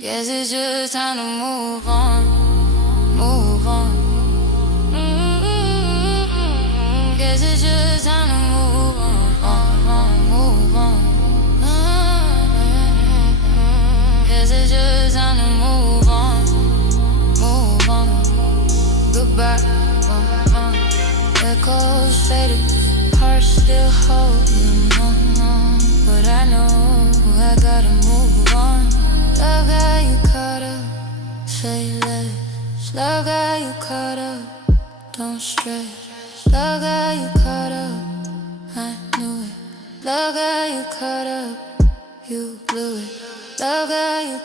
Guess it's just time to move on, move on. Guess it's just time to move on, move on. Guess it's just time to move on, move on. Goodbye, echoes faded, heart still holding on. But I know I gotta move on. Love how you caught up, say less. Love how you caught up, don't stress. Love how you caught up, I knew it. Love how you caught up, you blew it. Love how you